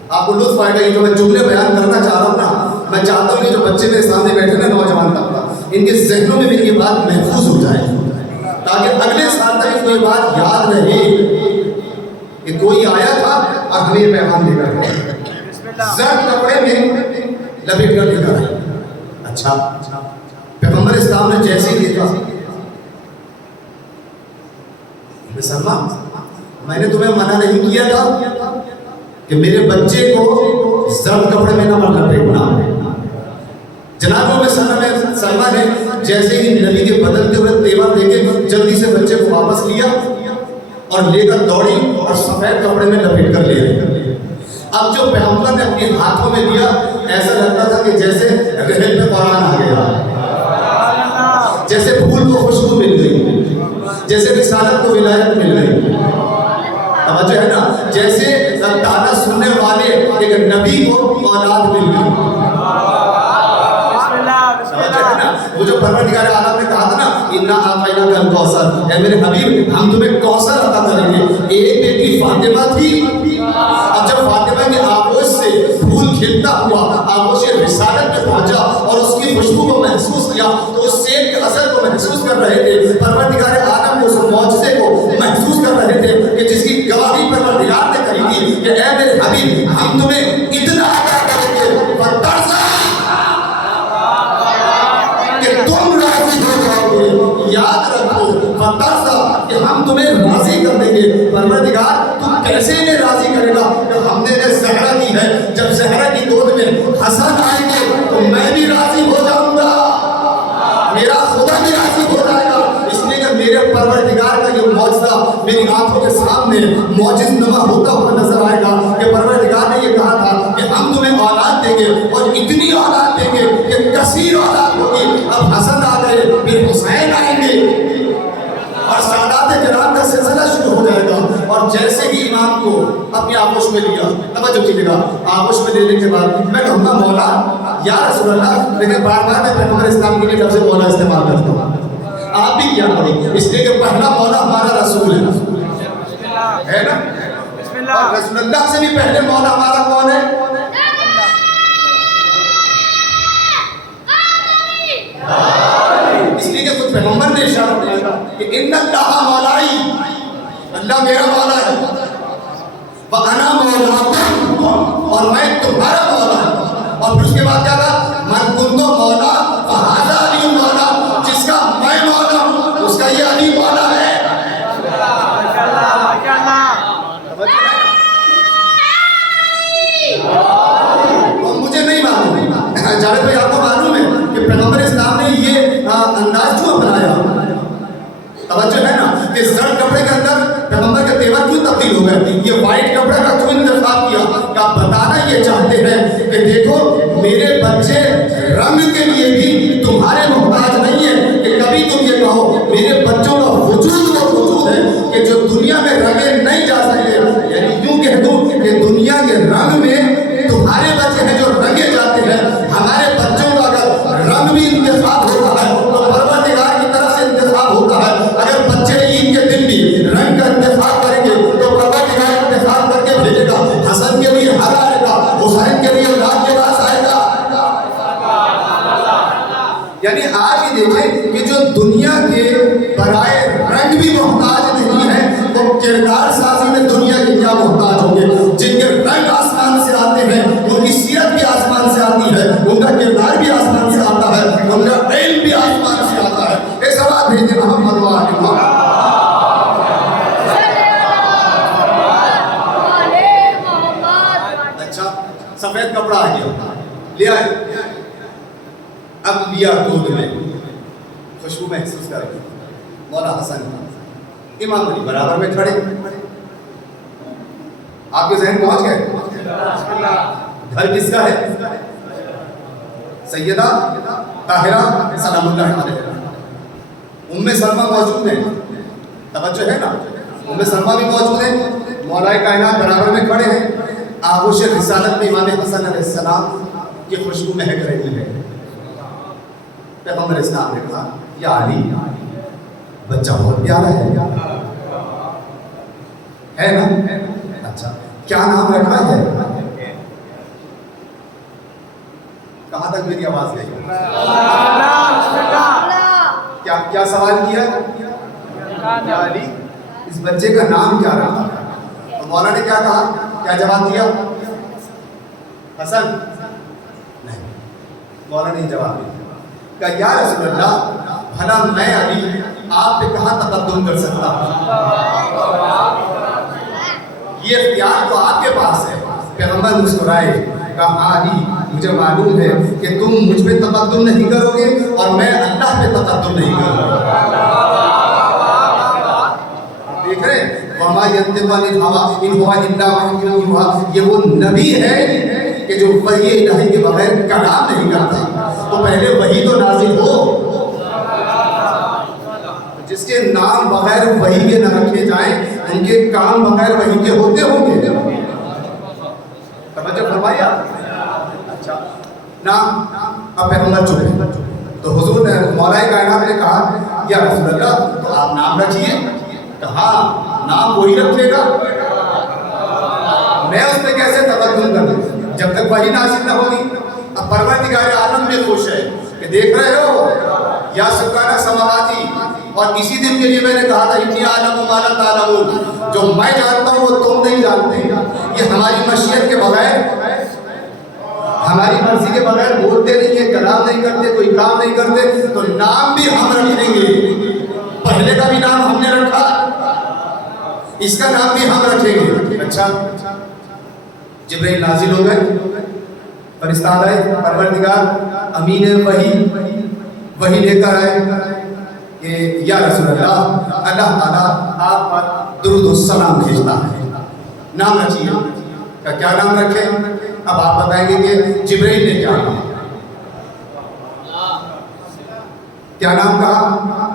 آپ کو لطف آئے گا. یہ جو میں جملے بیان کرنا چاہ رہا ہوں نا, میں چاہتا ہوں کہ جو بچے میرے سامنے بیٹھے نا نوجوان طبقہ, ان کے ذہنوں میں میری یہ بات محفوظ ہو جائے تاکہ اگلے سال تک اس کو یہ بات یاد رہے کہ کوئی آیا تھا اور ہمیں یہ پیغام دے کر گیا. زرد کپڑے میں لپیٹ کر لے کر آئی. اچھا, پیغمبر اسلام نے جیسے ہی دیکھا, سلمہ میں نے تمہیں منع نہیں کیا تھا کہ میرے بچے کو زرد کپڑے میں نہ لپیٹنا. جناب سلمہ نے جیسے ہی نبی کے بدلتے ہوئے تیور دیکھے جلدی سے بچے کو واپس لیا اور لے کر دوڑی اور سفید کپڑے میں لپیٹ کر لے آئی۔ اب جو پیغمبر نے اپنے ہاتھوں میں دیا ایسا لگتا تھا کہ جیسے رحل پہ قرآن آ گیا، جیسے پھول کو خوشبو مل گئی، جیسے رسالت کو ولایت مل گئی۔ توجہ ہے نا، جیسے تعالیٰ سننے والے ایک نبی کو اولاد مل گئی۔ وہ جو پروردگار عالم نے کہا تھا نا اِنَّا أَعْطَيْنَاكَ الْكَوْثَرَ، اے میرے حبیب ہم تمہیں کوثر عطا کریں گے۔ ایک بیٹی فاطمہ تھی، اب جب فاطمہ کی آغوش سے پھول کھلتا ہوا آغوش رسالت میں پہنچا اور اس کی خوشبو کو محسوس کیا تو اس سیب کے اثر کو محسوس کر رہے تھے، پروردگار عالم اس معجزے کو محسوس کر رہے تھے کہ جس کی گواہی پروردگار نے کہی تھی کہ اے میرے حبیب ہم تمہیں اتنا عطا کریں گے فترضى کہ تم راضی ہو جاؤ گے۔ یاد رکھو فترضى کہ ہم تمہیں راضی کر دیں گے۔ پروردگار تو کیسے انہیں راضی کرے گا کہ ہم نے انہیں زہرا دی ہے، جب زہرا کی گود میں حسن آئیں گے تو میں بھی راضی ہو جاؤں گا، میرا خدا بھی راضی ہو جائے گا۔ اس لیے کہ میرے پروردگار کا یہ معجزہ میری آنکھوں کے سامنے معجز نما ہوتا ہوا نظر آئے گا کہ پروردگار نے یہ کہا تھا کہ ہم تمہیں اولاد دیں گے اور اتنی اولاد دیں گے کہ کثیر اولاد ہوگی۔ اب حسن آ گئے، پھر حسین آئیں گے اور سادات کرام کا سلسلہ شروع ہو جائے گا۔ اور جیسے ہی امام کو اپنی آغوش میں لیا، توجہ کیجیے گا، آغوش میں لینے کے بعد میں کہوں گا مولا یا رسول اللہ، لیکن بار بار میں پیغمبر اسلام کی طرف سے مولا استعمال کرتا ہوں، آپ بھی کیا کریں، اس لیے کہ پہلا مولا ہمارا رسول ہے نا، اور رسول اللہ سے بھی پہلے مولا ہمارا کون ہے؟ اس لیے کہ کچھ پیغمبر نے اشارہ کیا کہ ان اللہ مولائی، اللہ میرا مولا ہے، وَأَنَا مَوْلَاكُمْ، اور میں تمہارا مولا ہوں۔ اور پھر اس کے بعد کیا کہا؟ مَنْ كُنْتُ مَوْلَا فَهَذَا عَلِيٌّ مَوْلَا، جس کا میں مولا ہوں اس کا یہ علی مولا ہے۔ اور مجھے نہیں معلوم، جاوید بھائی آپ کو معلوم ہے کہ پیغمبر اسلام نے یہ انداز کیوں اپنایا؟ توجہ ہے نا کہ زرد کپڑے کے اندر پیغمبر کے تیور کیوں تبدیل ہو گئے، یہ وائٹ کپڑے کا کیوں انتخاب کیا؟ کہ آپ بتانا یہ چاہتے ہیں کہ دیکھو میرے بچے رنگ کے لیے بھی تمہارے محتاج نہیں ہیں کہ کبھی تم یہ کہو میرے بچوں کا وجود وہ وجود ہے کہ جو دنیا میں رنگے نہیں جا سکتے، یعنی یوں کہہ دوں کہ دنیا کے رنگ میں تمہارے بچے ہیں جو رنگے جاتے ہیں، ہمارے بچوں کا اگر رنگ بھی انتخاب ہوتا ہے تو پروردگار کی طرف سے انتخاب ہوتا ہے۔ اگر بچے عید کے دن بھی رنگ کا انتخاب کریں گے تو پروردگار انتخاب کر کے بھیجے گا، حسن کے لیے ہر آئے گا، حسین کے لیے لال لباس آئے گا۔ یعنی آپ ہی دیکھیں کہ جو دنیا کے برائے رنگ بھی محتاج نہیں ہے وہ کردار سازی میں دنیا کے کیا محتاج ہوں گے؟ جن کے رنگ آسمان سے آتے ہیں ان کی سیرت بھی آسمان سے آتی ہے، ان کا کردار بھی آسمان سے آتا ہے، ان کا علم بھی آسمان سے آتا ہے۔ ایک سوال بھیجے محمد وآلہ محمد۔ اچھا سفید کپڑا آ گیا، لے آئے، اب لیا گود میں، خوشبو محسوس کر کے مولا حسن امام علی برابر میں کھڑے، آپ کے ذہن پہنچ گئے گھر کس کا ہے؟ سیدہ طاہرہ سلام اللہ علیہ۔ ام سلمہ موجود ہیں، توجہ ہے نا، ام سلمہ بھی موجود ہیں، مولا کائنات برابر میں کھڑے ہیں، آغوش رسالت میں امام حسن علیہ السلام کی خوشبو مہک رہی ہے۔ پیغمبر اسلام نے کہا یا علی بچہ بہت پیارا ہے نا؟ اچھا کیا نام رکھا ہے؟ کہاں تک میری آواز گئی؟ کیا سوال کیا؟ یا علی اس بچے کا نام کیا رکھا؟ تو مولا نے کیا کہا، کیا جواب دیا؟ حسن نہیں، مولا نے جواب دیا کہ یا رسول اللہ بھلا میں علی آپ پہ کہاں تقدم کر سکتا ہوں، یہ اختیار تو آپ کے پاس ہے۔ پیغمبر مسکرائے کہا علی مجھے معلوم ہے کہ تم مجھ پہ تقدم نہیں کرو گے اور میں اللہ پہ تقدم نہیں کروں گا. دیکھ رہے ہیں وما ينطق عن الهوى ان هو الا وحی یوحی. یہ وہ نبی ہے کہ جو وحی الہی کے بغیر کلام نہیں کرتا. تو پہلے وحی تو نازل ہو. جس کے نام بغیر وحی کے نہ رکھے جائیں ان کے کام بغیر وحی کے ہوتے ہوں گے. توجہ فرمایا. اچھا نام اب پیغمبر چنے تو حضور نے مولا کائنات نے کہا یا رسول اللہ تو آپ نام رکھیے. کہا نام وہی رکھے گا, میں اس پہ کیسے تقدم کر دوں جب تک وحی نازل نہ ہوگی. اب پروردگار عالم میں خوش ہے کہ دیکھ رہے ہو یا سکانہ سماواتی, اور اسی دن کے لیے میں نے کہا تھا انی عالم ما لا تعلمون, جو میں جانتا ہوں وہ تم نہیں جانتے. یہ ہماری مشیت کے بغیر, ہماری مرضی کے بغیر بولتے نہیں ہیں, کلام نہیں کرتے, کوئی کام نہیں کرتے. تو نام بھی ہم رکھ دیں گے. پہلے کا بھی نام ہم نے رکھا, اس کا نام بھی ہم رکھیں گے. اچھا جبرائیل نازل ہو گئے, فرشتہ آئے, پروردگار امین وحی لے کر آئے کہ یا رسول اللہ اللہ تعالیٰ آپ پر درود و سلام بھیجتا ہے, نام رکھیے. کیا نام رکھیں؟ اب آپ بتائیں گے کہ جبرائیل نے کیا کہا, کیا نام کہا.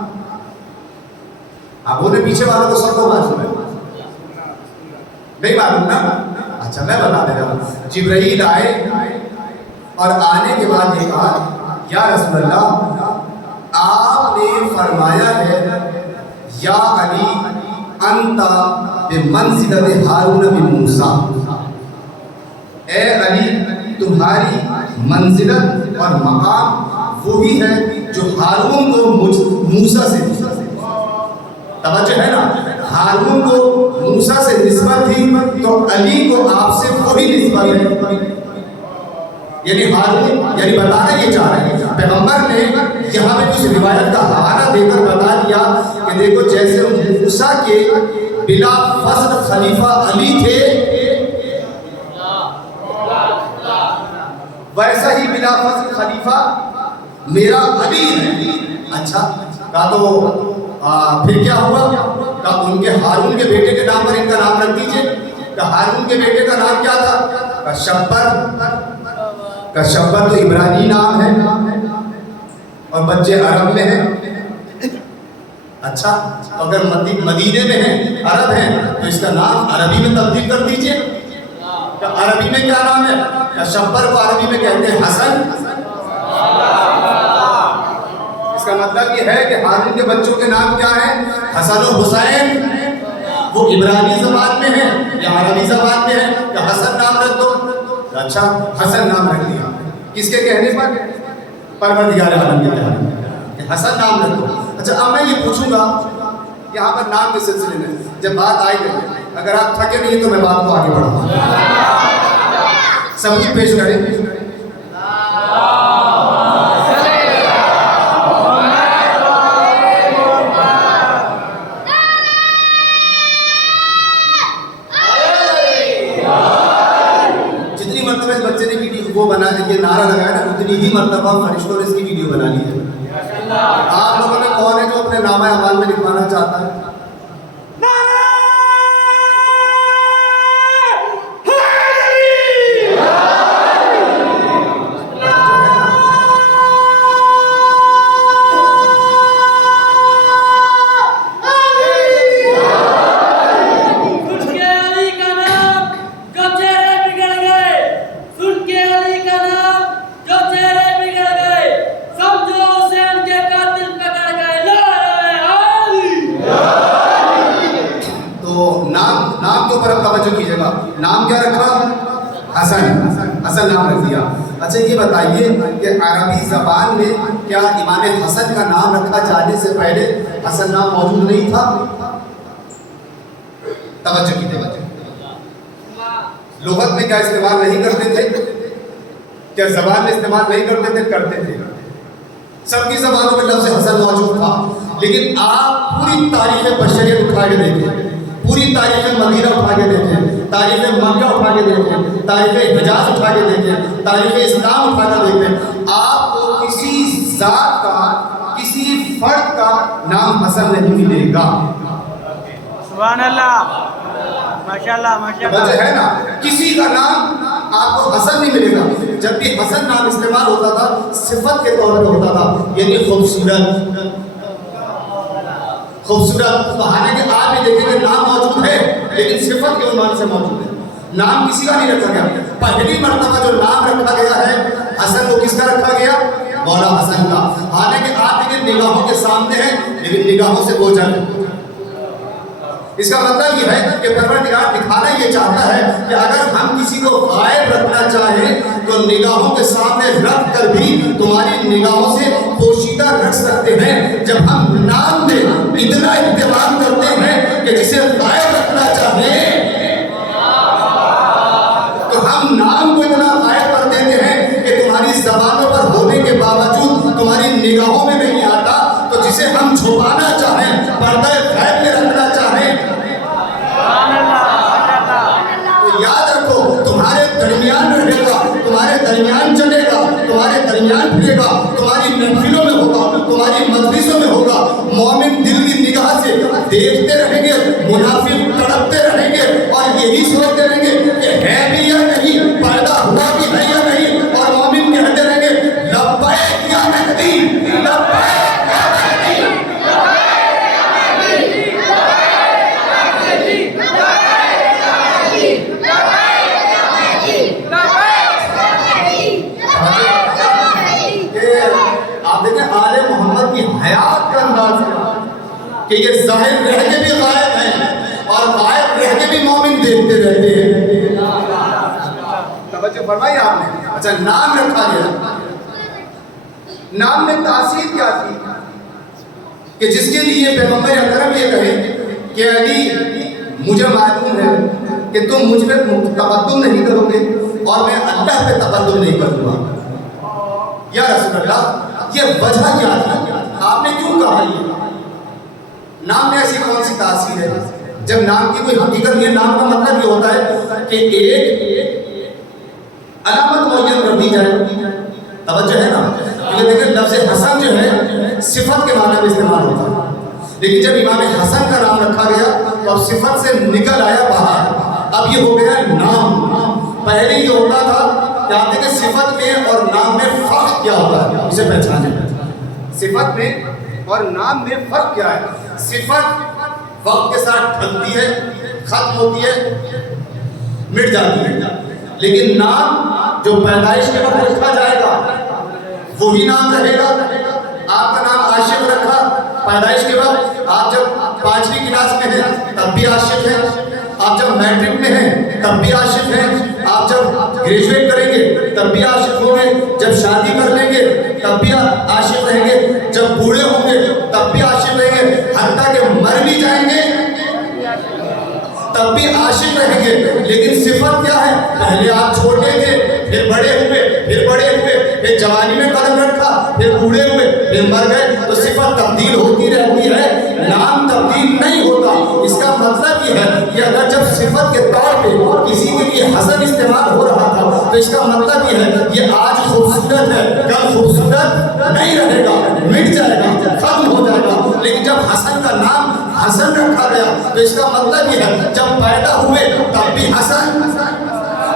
آپ بولے پیچھے والوں کو سب کو معلوم ہے, نہیں معلوم نا. اچھا میں بتا دے رہا ہوں. جبرائیل آئے اور آنے کے بعد یہ کہا یا رسول اللہ آپ نے فرمایا ہے یا علی انت بمنزلۃ ہارون بموسیٰ, اے علی تمہاری منزلت اور مقام وہی ہے جو ہارون کو موسیٰ سے. توجہ ہے نا, ہارون کو موسیٰ سے نسبت تھی تو علی کو آپ سے وہی نسبت ہے. یعنی ہارون یعنی بتانا یہ چاہ رہے ہیں پیغمبر نے یہاں پہ کچھ روایت کا حوالہ دے کر بتا دیا کہ دیکھو جیسے موسیٰ کے بلا فصل خلیفہ علی تھے ویسا ہی بلا فصل خلیفہ میرا علی ہے. اچھا کہا تو پھر کیا ہوا, کہا ان کے ہارون کے بیٹے کے نام پر ان کا نام رکھ دیجئے. کہا ہارون کے بیٹے کا نام کیا تھا, کہا شبر. کہا شبر تو عبرانی نام ہے اور بچے عرب میں ہیں. اچھا اگر مدینے میں ہیں, عرب ہیں, تو اس کا نام عربی میں تبدیل کر دیجئے. کہا عربی میں کیا نام ہے, کہا شبر کو عربی میں کہتے ہیں حسن. اس کا مطلب یہ ہے کہ ہارون کے بچوں کے نام کیا ہیں, حسن و حسین. وہ عبرانی زبان میں ہیں یا عربی زبان میں ہیں, کہ حسن نام رکھ دو. اچھا حسن نام رکھ دیا, کس کے کہنے پر, پروردگار عالم کے کہنے پر کہ حسن نام رکھ دو. اچھا اب میں یہ پوچھوں گا یہاں پر نام کے سلسلے میں جب بات آئی گئی, اگر آپ تھکے نہیں تو میں بات کو آگے بڑھاؤں گا. سب کی پیش کریں. وہ بنا یہ نعرہ لگایا نا, اتنی ہی مرتبہ فرشتوں نے اس کی ویڈیو بنا لی ہے. آپ لوگوں میں کون ہے جو اپنے نامہ اعمال میں لکھوانا چاہتا ہے؟ نام کیا رکھا, حسن. حسن نام رکھ دیا. اچھا یہ بتائیے کہ عربی زبان میں کیا امام حسن کا نام رکھا جانے سے پہلے حسن نام موجود نہیں تھا؟ توجہ کی توجہ. لغت میں کیا استعمال نہیں کرتے تھے, کیا زبان میں استعمال نہیں کرتے تھے, کرتے تھے. سب کی زبانوں میں لفظ حسن موجود تھا. لیکن آپ پوری تاریخ بشریت اٹھا کے دیکھیں, پوری تاریخ مدینہ اٹھا کے دیکھیں, تاریخ مکہ اٹھا کے دیکھیں، تاریخ حجاز اٹھا کے دیکھیں، تاریخ اسلام اٹھا کے دیکھیں، آپ کو کسی ذات کا، کسی فرد کا نام حسن نہیں ملے گا۔ سبحان اللہ، ماشاءاللہ ماشاءاللہ، وجہ ہے نا، کسی کا نام آپ کو حسن نہیں ملے گا۔ جب بھی حسن نام استعمال ہوتا تھا صفت کے طور پہ ہوتا تھا، یعنی خوبصورت، خوبصورت۔ تو حالانکہ آپ بھی دیکھیں کہ نام موجود ہے لیکن صفت کے عنوان سے موجود ہے، نام کسی کا نہیں رکھا گیا۔ پہلی مرتبہ جو نام رکھا گیا ہے حسن، وہ کس کا رکھا گیا؟ مولا حسن کا۔ حالانکہ آپ دیکھیں نگاہوں کے سامنے ہے لیکن نگاہوں سے اوجھل ہے۔ اس کا مطلب یہ ہے کہ پروردگار دکھانا یہ چاہتا ہے کہ اگر ہم کسی کو غائب رکھنا چاہیں تو نگاہوں کے سامنے رکھ کر بھی تمہاری نگاہوں سے پوشیدہ رکھ سکتے ہیں۔ جب ہم نام میں اتنا اہتمام کرتے ہیں کہ جسے غائب رکھنا چاہیں تو ہم نام کو اتنا غائب کر دیتے ہیں کہ تمہاری زبانوں پر ہونے کے باوجود تمہاری نگاہوں میں نہیں آتا، تو جسے ہم چھپانا چاہیں، پردہ غیب میں رکھنا چاہیں، تو یاد رکھو تمہارے درمیان رہے گا، تمہارے درمیان چلے گا، تمہارے درمیان پھرے گا، تمہاری محفلوں میں ہوگا، تمہاری مجلسوں میں ہوگا۔ مومن دل کی نگاہ سے دیکھتے رہیں گے، منافق تڑپتے رہیں گے اور یہی سوچتے رہیں گے کہ ہے بھی یا نہیں، پیدا ہوا بھی ہے یا نہیں، اور مومن کہتے رہیں گے لبیک یا مہدی، لبیک یا مہدی، آپ دیکھیں آل محمد کی حیات کا انداز ہے کہ یہ ظاہر رہ کے بھی غائب ہیں اور غائب رہ کے بھی مومن دیکھتے رہتے ہیں۔ توجہ فرمائی آپ نے۔ اچھا، نام رکھا گیا، نام میں تاثیر کیا تھی کہ جس کے لیے پیغمبر اکرم یہ کہے کہ علی مجھے معلوم ہے کہ تم مجھ پہ تقدم نہیں کرو گے اور میں اللہ پہ تقدم نہیں کروں گا۔ یا رسول اللہ، یہ وجہ کیا تھی؟ آپ نے کیوں کہا یہ؟ نام میں ایسی کون سی تاثیر ہے؟ جب نام کی کوئی حقیقت نہیں ہے، نام کا مطلب یہ ہوتا ہے کہ ایک علامت معین کر دی جائے۔ توجہ ہے نا؟ یہ دیکھیں لفظ حسن جو ہے صفت کے معنی میں استعمال ہوتا ہے، لیکن جب امام حسن کا نام رکھا گیا تو اب صفت سے نکل آیا باہر، اب یہ ہو گیا نام۔ پہلے یہ ہوتا تھا کہ آپ دیکھیں صفت میں اور نام میں فرق کیا ہوتا ہے، اسے پہچانے۔ صفت میں اور نام میں فرق کیا ہے؟ صفت وقت کے ساتھ ڈھلتی ہے، ختم ہوتی ہے، مٹ جاتی ہے، لیکن نام جو پیدائش کے وقت رکھا جائے گا وہی نام رہے گا۔ آپ کا نام عاشق رکھا پیدائش کے وقت، آپ جب 5ویں کلاس میں ہیں تب بھی عاشق ہیں، آپ جب میٹرک میں ہیں تب بھی عاشق ہیں، آپ جب گریجویٹ کریں گے تب بھی عاشق ہوں گے، جب شادی کر لیں گے تب بھی عاشق رہیں گے، جب بوڑھے ہوں گے تب بھی عاشق رہیں گے، حتیٰ کہ مر بھی جائیں گے تب بھی عاشق رہیں گے۔ لیکن صفت کیا ہے؟ پہلے آپ چھوٹے تھے، پھر بڑے ہوئے، پھر بڑے ہوئے، پھر جوانی میں قدم رکھا، پھر بوڑھے ہوئے، پھر مر گئے، تو صفت تبدیل ہوتی رہتی ہے، نام تبدیل نہیں ہوتا۔ اس کا مطلب یہ ہے کہ اگر جب صفت کے طور پہ کسی کے لیے حسن استعمال ہو رہا تھا تو اس کا مطلب یہ ہے یہ آج خوبصورت ہے، کل خوبصورت نہیں رہے گا، مٹ جائے گا، ختم ہو جائے گا۔ لیکن جب حسن کا نام حسن رکھا گیا تو اس کا مطلب یہ ہے جب پیدا ہوئے تب بھی حسن،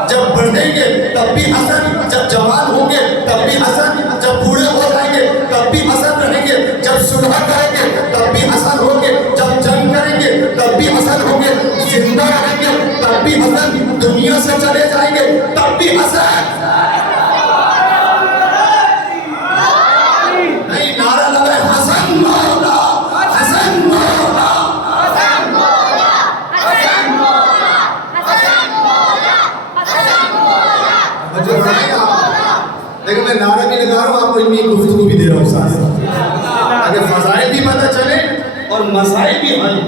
جب بڑھیں گے تب بھی حسن، جب جوان ہوں گے تب بھی حسن، جب بوڑھے ہو جائیں گے تب بھی حسن رہیں گے، جب صلح کریں گے تب بھی حسن ہوں گے، جب جنگ کریں گے تب بھی حسن ہوں گے، زندہ رہیں گے تب بھی حسن، دنیا سے چلے جائیں گے تب بھی حسن۔ نہیں، نعرہ لگائے حسن مولا، حسن مولا، حسن مولا، حسن مولا، حسن مولا، حسن مولا۔ لیکن میں نعرہ بھی لگا رہا ہوں، آپ کو علمی گفتگو بھی دے رہا ہوں ساتھ تاکہ فضائل بھی پتہ چلے اور مسائل بھی حل،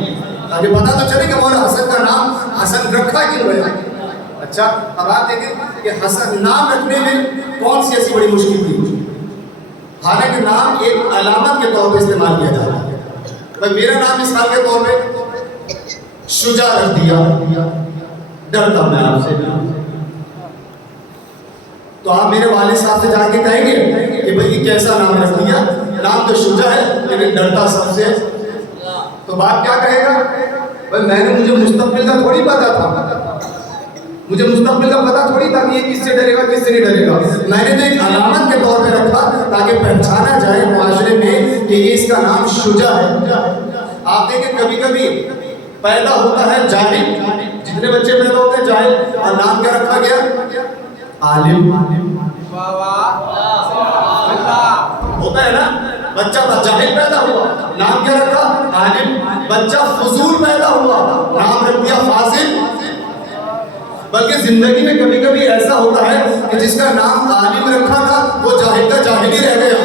تاکہ پتہ تو چلے کہ مولا حسن کا نام حسن رکھا کیوں ہے۔ اچھا، اب آپ دیکھیں کہ حسن نام رکھنے میں کون سی ایسی بڑی مشکل تھی؟ حالانکہ نام ایک علامت کے طور پہ استعمال کیا جاتا ہے۔ بھائی میرا نام مثال کے طور پہ شجاع رکھ دیا، ڈرتا میں آپ سے نہیں. تو آپ میرے والد صاحب سے جا کے کہیں گے کہ بھئی یہ کیسا نام رکھ دیا, نام تو شجاع ہے لیکن ڈرتا سب سے. تو باپ کیا کہے گا, بھئی میں نے مجھے مستقبل کا تھوڑی پتا تھا, مجھے مستقبل کا پتا تھوڑی تھا کہ یہ کس سے ڈرے گا کس سے نہیں ڈرے گا. میں نے تو ایک علامت کے طور پہ رکھا تاکہ پہچانا جائے معاشرے میں کہ یہ اس کا نام شجاع ہے. آپ دیکھیں کبھی کبھی پیدا ہوتا ہے جاہل, جتنے بچے پیدا ہوتے ہیں جاہل, اور نام کیا رکھا گیا, عالم. ہوتا ہے نا, بچہ جاہل پیدا ہوا, نام کیا رکھا, عالم. بچہ فضول پیدا ہوا, نام رکھ دیا فاضل. بلکہ زندگی میں کبھی کبھی ایسا ہوتا ہے کہ جس کا نام عالم رکھا تھا وہ جاہل کا جاہل ہی رہ گیا,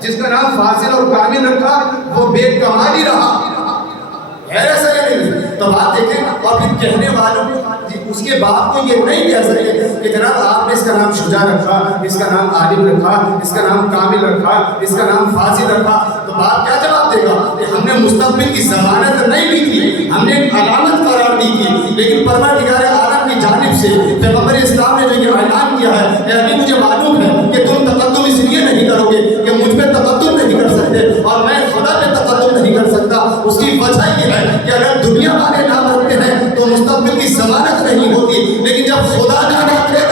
جس کا نام فاضل اور کامل رکھا وہ بے کمال ہی رہا. ہے ایسا یا نہیں؟ تو بات دیکھیں, اور پھر کہنے والوں اس کے باپ کو یہ نہیں کہہ سکتے کہ جناب آپ نے اس کا نام شجاع رکھا, اس کا نام عالم رکھا, اس کا نام کامل رکھا, اس کا نام فاضل رکھا. تو باپ کیا جواب دے گا کہ ہم نے مستقبل کی ضمانت نہیں دی تھی, ہم نے علامت قرار دی تھی, لیکن پروردگار عالم کی جانب سے پیغمبر اسلام نے جو یہ اعلان کیا ہے کہ ابھی مجھے معلوم ہے کہ تم تقدم اس لیے نہیں کرو گے کہ مجھ پہ تقدم نہیں کر سکتے اور میں خدا پہ تقدم نہیں کر سکتا. اس کی وجہ یہ ہے کہ اگر دنیا والے نام رکھتے ہیں تو مستقبل کی ضمانت نہیں ہوتی, لیکن جب خدا نام رکھتا ہے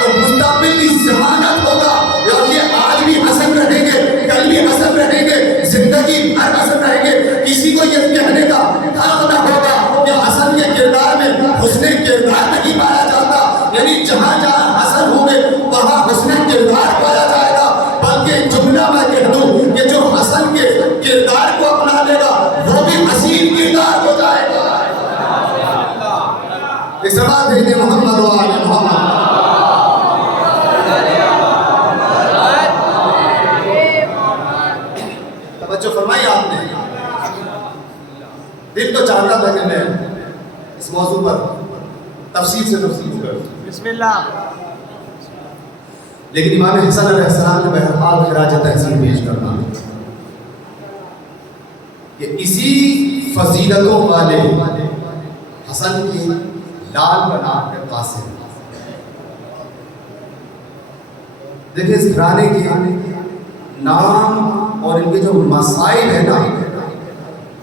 تو مستقبل کی ضمانت ہوگا. اور یہ آج بھی حسن رہیں گے, کل بھی حسن رہیں گے, زندگی بھر حسن رہیں گے. کسی کو یہ کہنے کا حق نہ ہوگا کہ حسن کے کردار میں حسن کردار نہیں پایا جاتا, یعنی جہاں جہاں حسن ہوں گے وہاں حسن کردار پایا جائے گا. بلکہ جملہ میں کہہ دوں کہ جو حسن کے کردار کو اپنا لے گا وہ بھی حسین کردار ہو جائے گا. اس بات دیکھیں محمد و آل محمد. توجہ فرمائی آپ نے. دل تو چاہتا تھا کہ میں اس موضوع پر تفصیل سے تفصیل کروں, بسم اللہ, لیکن امام حسن علیہ السلام نے بہرحال خراج تحسین پیش کرنا کہ اسی فضیلتوں والے حسن کی لال کا نام ہے قاسم. دیکھیں اس گھرانے کے نام اور ان کے جو مسائل ہیں نا,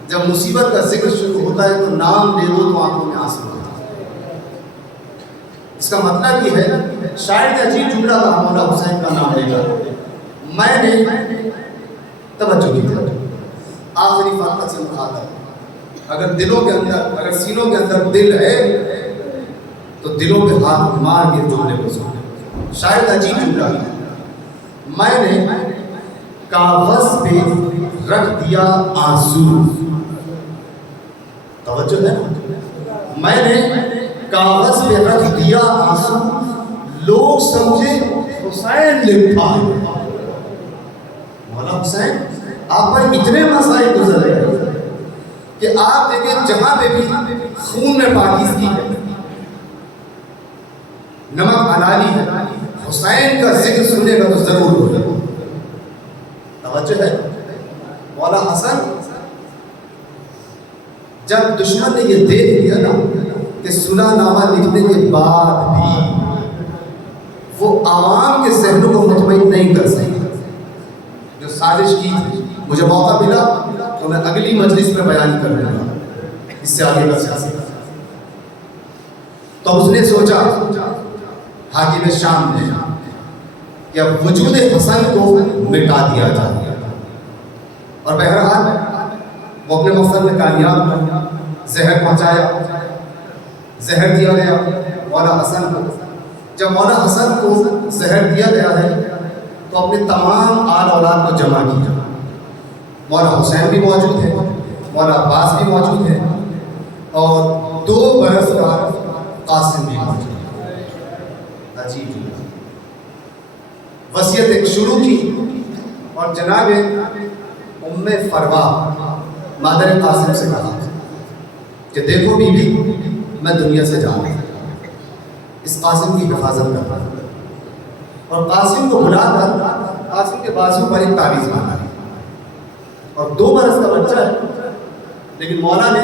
جب مصیبت کا ذکر شروع ہوتا ہے تو نام لے دو تو آنکھوں میں آنسو آتا ہے. اس کا مطلب یہ ہے, شاید عجیب جملہ تھا مولا حسین کا نام لے کر, میں نے توجہ کی تھی آخری فاقت سے مخاطب. اگر دلوں کے اندر, اگر سینوں کے اندر دل ہے تو دلوں پہ ہاتھ مار کے جملے کو سنیں. شاید عجیب جملہ ہے, میں نے کاغذ پہ رکھ دیا آنسو. توجہ ہے, میں نے کاغذ پہ رکھ دیا آنسو, لوگ سمجھے حسین لکھا. مولا حسین آپ پر اتنے مسائل گزر رہے ہیں کہ آپ دیکھیں جہاں پہ بھی خون میں پاکیزگی ہے, نمک حلالی ہے, حسین کا ذکر سننے کا تو ضرور ہوگا. توجہ ہے. مولا حسن جب دشمن نے یہ دیکھ لیا نا کہ صلح نامہ لکھنے کے بعد بھی وہ عوام کے ذہنوں کو مطمئن نہیں کر سکے, جو سازش کی تھی, مجھے موقع ملا تو میں اگلی مجلس میں بیان کر رہا ہوں اس سے آگے کا سیاست. تو اس نے سوچا حاکم شام نے کہ اب وجود حسن کو مٹا دیا جائے, اور بہرحال وہ اپنے مقصد میں کامیاب. زہر پہنچایا, زہر دیا گیا مولا حسن کو. جب مولا حسن کو زہر دیا گیا ہے تو اپنے تمام آل اولاد کو جمع کیا. مولا حسین بھی موجود ہے, مولا عباس بھی موجود ہے, اور 2 برس کا قاسم بھی موجود ہے. عجیب وصیت ایک شروع کی, اور جناب ام فروا مادر قاسم سے کہا کہ دیکھو بی بی, میں دنیا سے جا رہا ہوں, اس قاسم کی حفاظت کر رہا ہوں. اور قاسم کو بلا کر قاسم کے بازو پر ایک تعویذ باندھا, اور 2 برس کا بچہ ہے, لیکن مولا نے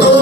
2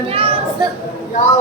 حسین یا